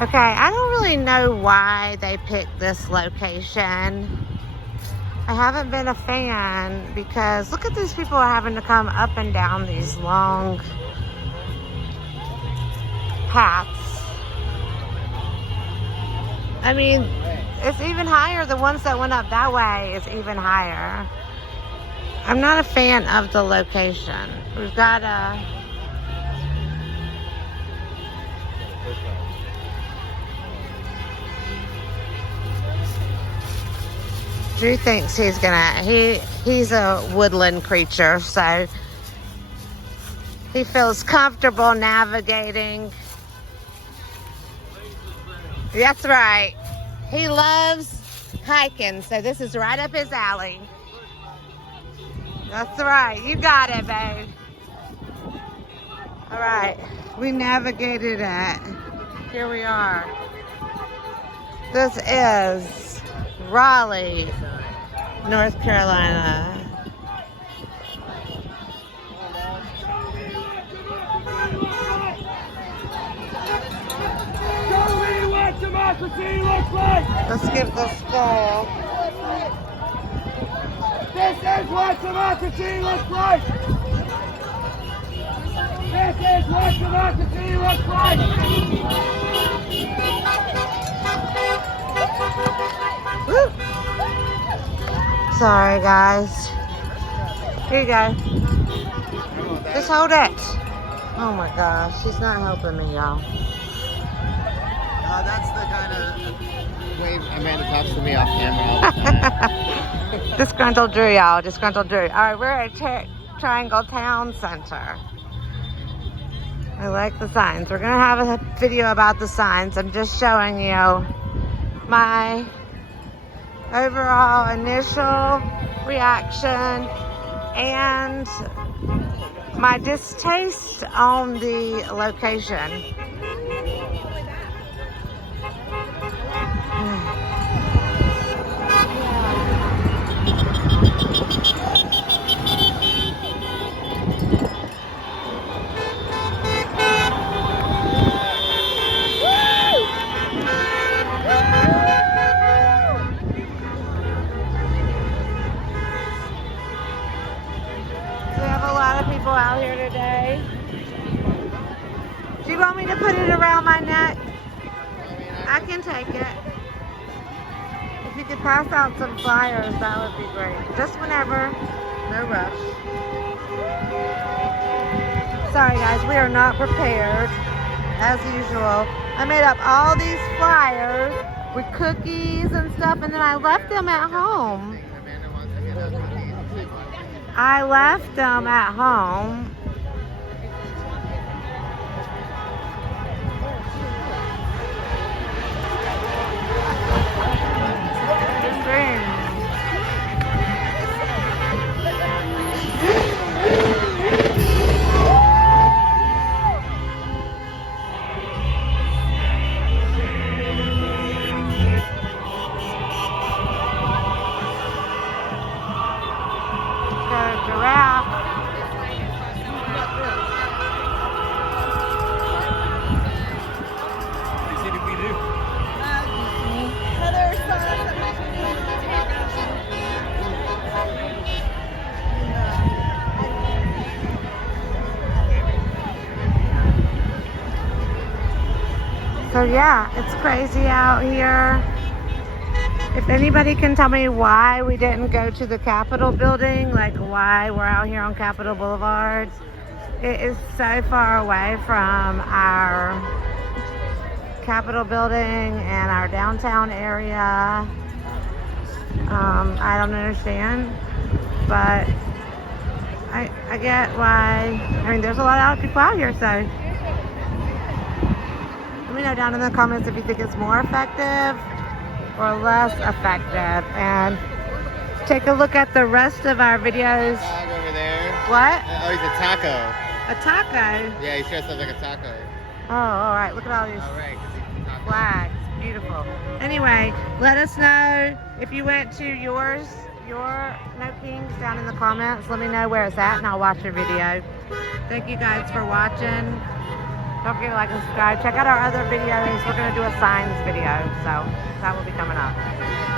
Okay, I don't really know why they picked this location. I haven't been a fan because look at these people having to come up and down these long paths. I mean, it's even higher. The ones that went up that way is even higher. I'm not a fan of the location. We've got a... Drew thinks he's gonna, he's a woodland creature, so he feels comfortable navigating. That's right. He loves hiking, so this is right up his alley. That's right. You got it, babe. All right. We navigated it. Here we are. This is Raleigh, North Carolina. Show me what democracy looks like! Let's give the scale. This is what democracy looks like! This is what democracy looks like! Woo. Sorry, guys. Here you go. Just hold it. Oh my gosh, she's not helping me, y'all. That's the kind of way Amanda talks to me off camera all the time. Disgruntled Drew, y'all. Disgruntled Drew. All right, we're at Triangle Town Center. I like the signs. We're gonna have a video about the signs. I'm just showing you my overall initial reaction and my distaste on the location. Out here today. Do you want me to put it around my neck? I can take it. If you could pass out some flyers, that would be great. Just whenever. No rush. Sorry guys, we are not prepared as usual. I made up all these flyers with cookies and stuff, and then I left them at home. I left them at home. So yeah, it's crazy out here. If anybody can tell me why we didn't go to the Capitol building, like why we're out here on Capitol Boulevard, it is so far away from our Capitol building and our downtown area. I don't understand, but I get why. I mean, there's a lot of people out here, so let me know down in the comments if you think it's more effective or less effective. And take a look at the rest of our videos. Dog over there. What? Oh, he's a taco. A taco? Yeah, he's dressed up like a taco. Oh, all right. Look at all these All right, 'cause he's a taco. flags. Beautiful. Anyway, let us know if you went to your No Kings down in the comments. Let me know where it's at and I'll watch your video. Thank you guys for watching. Don't forget to like and subscribe. Check out our other videos. We're going to do a signs video, so that will be coming up.